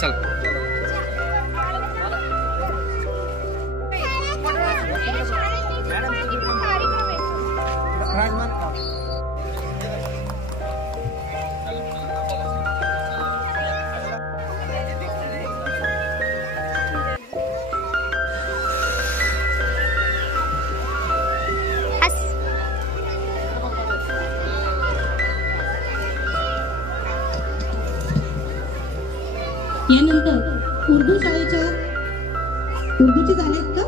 चला यानंतर उर्दू शाळेच्या उर्दूचे झालेत का?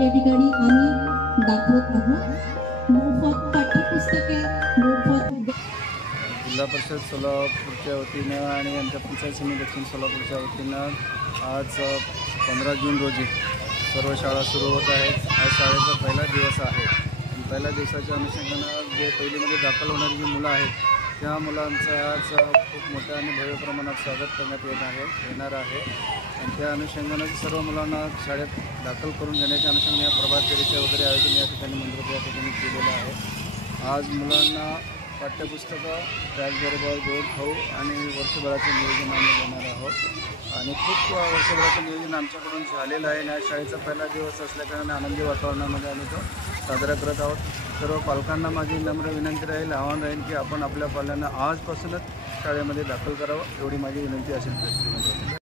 या ठिकाणी आम्ही दाखवत आहोत मोफत पाठ्यपुस्तके, मोफत जिल्हा परिषद सोलापूरच्या वतीनं आणि आमच्या पंचायत समिती दक्षिण सोलापूरच्या वतीनं आज 15 जून रोजी सर्व शाळा सुरू होत आहेत. आज शाळेचा पहिला दिवस आहे. पहिल्या दिवसाच्या अनुषंगानं जे पहिलीमध्ये दाखल होणारी जी मुलं आहेत त्या मुलांचं आज खूप मोठ्या आणि भव्य प्रमाणात स्वागत करण्यात येणार आहे. आणि त्या अनुषंगानं सर्व मुलांना शाळेत दाखल करून घेण्याच्या अनुषंगाने या प्रभात फेरीचे वगैरे आयोजन या ठिकाणी मंदिरात या ठिकाणी केलेलं आहे. आज मुलांना पाठ्यपुस्तकं त्याचबरोबर गोड खाऊ आणि वर्षभराचं नियोजन आम्ही देणार आहोत. आणि खूप वर्षभराचं नियोजन आमच्याकडून झालेलं आहे. आणि आज शाळेचा पहिला दिवस असल्याकारणे आनंदी वातावरणामध्ये आम्ही तो साजरा करत आहोत. सर्व पालकांना माझी नम्र विनंती राहील, आव्हान राहील की आपण आपल्या पाल्यांना आजपासूनच शाळेमध्ये दाखल करावं, एवढी माझी विनंती असेल.